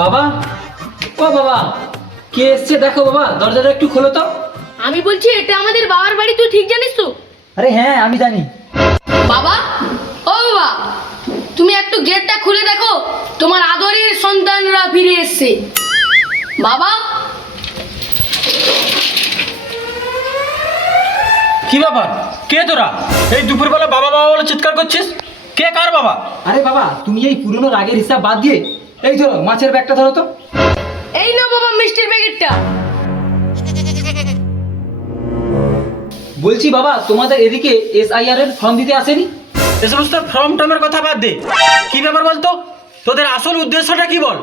বাবা? ও বাবা কে এসছে? দেখো বাবা দরজাটা একটু খোলো তো। আমি বলছি এটা আমাদের বাবার বাড়ি তুই ঠিক জানিস তো? আরে হ্যাঁ আমি জানি। বাবা? ও বাবা তুমি একটু গেটটা খুলে দেখো। তোমার আদরের সন্তানরা ফিরে এসছে। বাবা? কি ব্যাপার? কে তোরা? এই দুপুরবেলা বাবা বাবা বলে চিৎকার করছিস? কে কার বাবা? আরে বাবা তুমি এই পুরনো রাগের হিসাব বাদ দিয়ে এই ধরো মাছের ব্যাগটা ধরো তো। এই না বাবা মিষ্টির প্যাকেটটা বলছি বাবা তোমাদের এদিকে এসআইআর এর ফর্ম দিতে আসেনি? এ সমস্ত ফর্ম টমের কথা বাদ দে। কি ব্যাপার বলতো? তোদের আসল উদ্দেশ্যটা কি বল?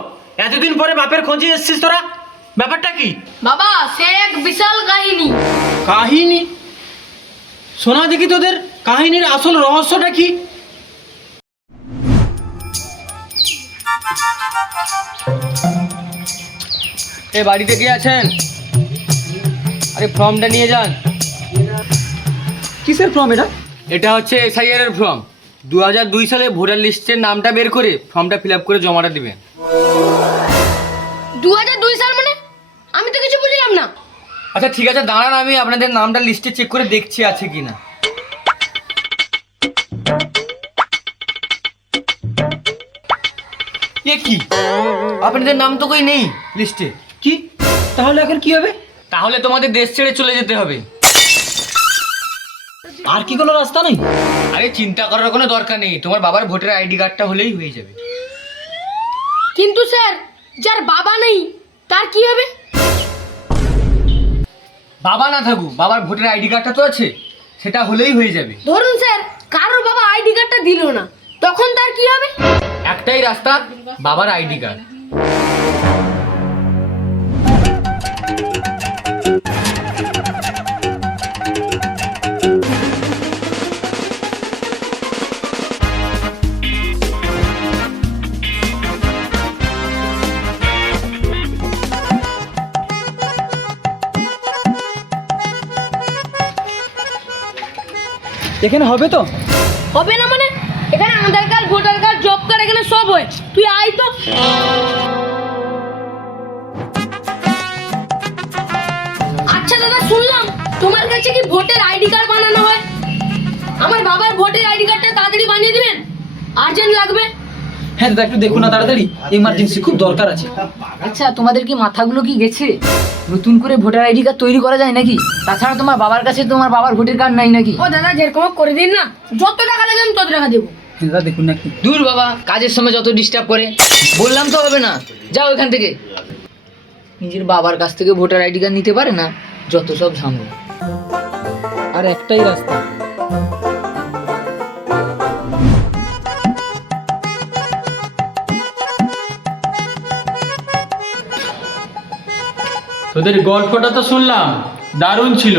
এতদিন পরে বাপের খোঁজে এসছিস তোরা? ব্যাপারটা কি? বাবা সে এক বিশাল কাহিনী। কাহিনী? শোনা দেখি তোদের কাহিনীর আসল রহস্যটা কি? এ বাড়িতে কে আছেন? আরে ফর্মটা নিয়ে যান। কিসের ফর্ম এটা? এটা হচ্ছে এসআইআর এর ফর্ম। দু হাজার দুই সালে ভোটার লিস্টের নামটা বের করে ফর্মটা ফিল আপ করে জমাটা দিবেন। দু হাজার দুই সাল মানে? আমি তো কিছু বুঝলাম না। আচ্ছা ঠিক আছে দাঁড়ান আমি আপনাদের নামটা লিস্টে চেক করে দেখছি আছে কি না এ কি? আপনাদের নাম তো কই নেই লিস্টে। কি? তাহলে এখন কি হবে? তাহলে তোমাদের দেশ ছেড়ে চলে যেতে হবে। আর কি কোনো রাস্তা নেই? আরে চিন্তা করার কোনো দরকার নেই। তোমার বাবার ভোটার আইডি কার্ডটা হলেই হয়ে যাবে। কিন্তু স্যার যার বাবা নেই তার কি হবে? বাবা না থাকুক বাবার ভোটার আইডি কার্ডটা তো আছে। সেটা হলেই হয়ে যাবে। ধরুন স্যার কারোর বাবা আইডি কার্ডটা দিল না তখন তার কি হবে? একটাই রাস্তা বাবার আইডি কার্ড। এখানে হবে তো? হবে না মানে? এখানে আধার কার্ড ভোটার কার্ড এখানে সব হয়। তুই আয় তো। আচ্ছা দাদা শুনলাম তোমার কাছে কি ভোটের আইডি কার্ড বানানো হয়? আমার বাবার ভোটের আইডি কার্ডটা তাড়াতাড়ি বানিয়ে দিবেন? আর্জেন্ট লাগবে। হ্যাঁ দাদা একটু দেখুন না তাড়াতাড়ি। ইমার্জেন্সি খুব দরকার আছে। আচ্ছা তোমাদের কি মাথাগুলো কি গেছে? নতুন করে ভোটার আইডি কার্ড তৈরি করা যায় নাকি? তাছাড়া তোমার বাবার কাছে তোমার বাবার ভোটার কার্ড নাই নাকি? ও দাদা যেরকম করে দিন না। যত টাকা লাগে আমি তত টাকা দেবো। দাদা দেখুন না একটু। দূর বাবা কাজের সময় যত ডিস্টার্ব করে বললাম তো হবে না। যাও এখান থেকে। নিজের বাবার কাছ থেকে ভোটার আইডি কার্ড নিতে পারে না যত সব ঝামেলা। আর একটাই রাস্তা। তোদের গল্পটা তো শুনলাম দারুণ ছিল।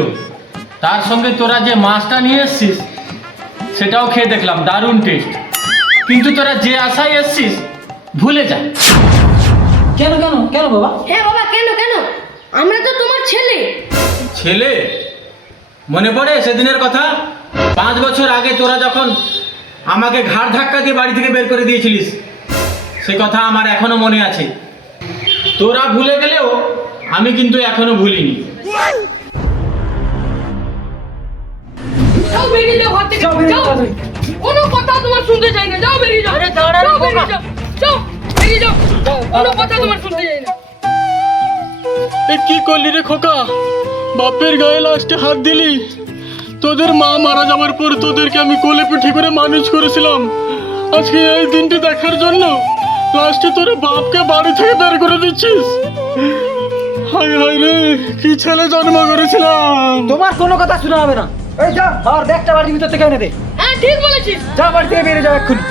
তার সঙ্গে তোরা যে মাছটা নিয়ে এসছিস সেটাও খেয়ে দেখলাম দারুণ টেস্ট কিন্তু তোরা যে আশায় এসছিস ভুলে যা। কেন কেন কেন বাবা? হ্যাঁ বাবা কেন কেন? আমরা তো তোমার ছেলে। ছেলে? মনে পড়ে সেদিনের কথা? পাঁচ বছর আগে তোরা যখন আমাকে ঘাড় ধাক্কা দিয়ে বাড়ি থেকে বের করে দিয়েছিলিস সে কথা আমার এখনও মনে আছে। তোরা ভুলে গেলেও আমি কিন্তু এখনও ভুলিনি। যাও বেরিয়ে যাও ঘর থেকে। যাও, বেরিয়ে যাও, যাও। কোনো কথা তোমার শুনতে চাই না। যাও বেরিয়ে যাও। যাও বেরিয়ে যাও। যাও বেরিয়ে যাও। কোনো কথা তোমার শুনতে চাই না। এ কি করলি রে খোকা? বাপের গায়ে লাস্টে হাত দিলি। তোদের মা মারা যাওয়ার পর তোদেরকে আমি কোলে পিঠে করে মানুষ করেছিলাম। আজকে এই দিনটি দেখার জন্য লাস্টে তোর বাপকে বাড়ি থেকে বের করে দিচ্ছিস। হায় হায় রে কি ছেলে জন্ম করেছিলাম। তোমার কোনো কথা শোনা হবে না। এই যা আর ব্যাগটা বাড়ির ভিতর থেকে এনে দে। হ্যাঁ ঠিক বলেছিস। যা বাড়ি থেকে বেরিয়ে যাও এক্ষুনি।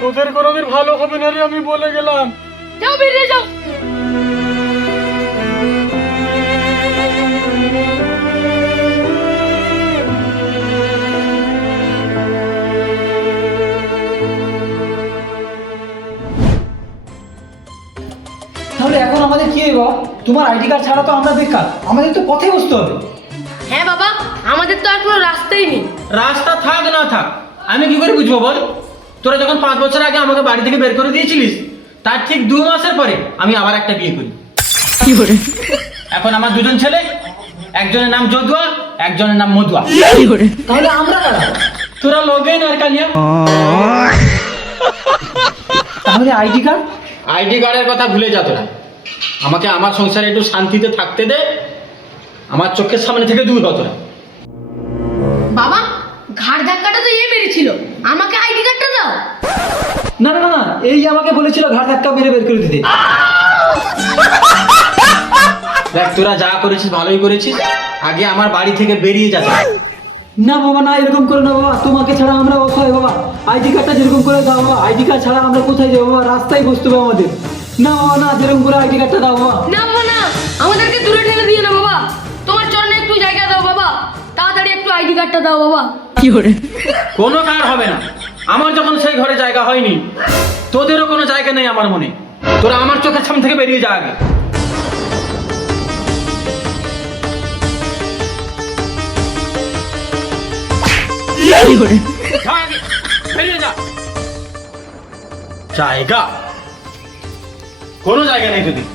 তোদের কোনোদিন ভালো হবে না রে আমি বলে গেলাম। যাও বেরিয়ে যাও। তাহলে এখন আমাদের কি হবে তোমার আইডি কার্ড ছাড়া তো আমরা বেকার। আমাদের তো পথে বসতে হবে। হ্যাঁ বাবা আমাদের তো আর কোনো রাস্তাই নেই। রাস্তা থাক না থাক আমি কি করে বুঝব বল? তোরা যখন পাঁচ বছর আগে আমাকে বাড়ি থেকে বের করে দিয়েছিলিস তার ঠিক দু মাসের পরে আমি আবার একটা বিয়ে করি। এখন আমার দুজন ছেলে একজনের নাম যদুয়া একজনের নাম মধুয়া তাহলে আমরা কারা? তোরা লগেন আর কালিয়া তাহলে আইডি কার্ড? আইডি কার্ডের কথা ভুলে যা তোরা। আমাকে আমার সংসারে একটু শান্তিতে থাকতে দে আমার চোখের সামনে থেকে দূর হ তোরা। বাবা ঘাড় ধাক্কাটা তো এ মেরেছিল। আমাকে আইডি কার্ডটা দাও। না না না এই আমাকে বলেছিল ঘাড় ধাক্কা মেরে বের করে দিতে। দেখ তোরা যা করেছিস ভালোই করেছিস আগে আমার বাড়ি থেকে বেরিয়ে যাবে না বাবা না এরকম করে না বাবা। তোমাকে ছাড়া আমরা অসহায় বাবা। আইডি কার্ডটা যেরকম করে দাও বাবা আইডি কার্ড ছাড়া আমরা কোথায় যাব বাবা? রাস্তায় বসতে হবে আমাদের। না বাবা না যেরকম করে আইডি কার্ডটা দাও বাবা। না বাবা না আমাদেরকে দূরে ঠেলে দিও না বাবা। তোমার চরণে একটু জায়গা দাও বাবা। তাড়াতাড়ি একটু আইডি কার্ডটা দাও বাবা। কি করে কোনো কার হবে না। আমার যখন সেই ঘরে জায়গা হয়নি তোদেরও কোনো জায়গা নেই আমার মনে। তোরা আমার চোখের সামনে থেকে বেরিয়ে যা আগে। যা আগে, বেরিয়ে যা জায়গা কোনো জায়গা নেই তোদের